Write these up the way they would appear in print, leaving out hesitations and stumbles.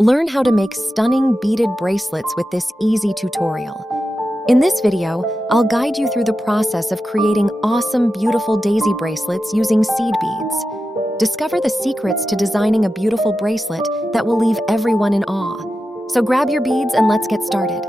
Learn how to make stunning beaded bracelets with this easy tutorial. In this video, I'll guide you through the process of creating awesome, beautiful daisy bracelets using seed beads. Discover the secrets to designing a beautiful bracelet that will leave everyone in awe. So grab your beads and let's get started.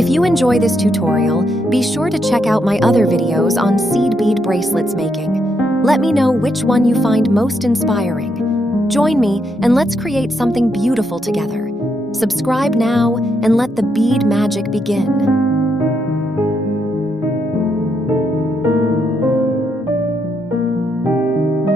If you enjoy this tutorial, be sure to check out my other videos on seed bead bracelets making. Let me know which one you find most inspiring. Join me and let's create something beautiful together. Subscribe now and let the bead magic begin.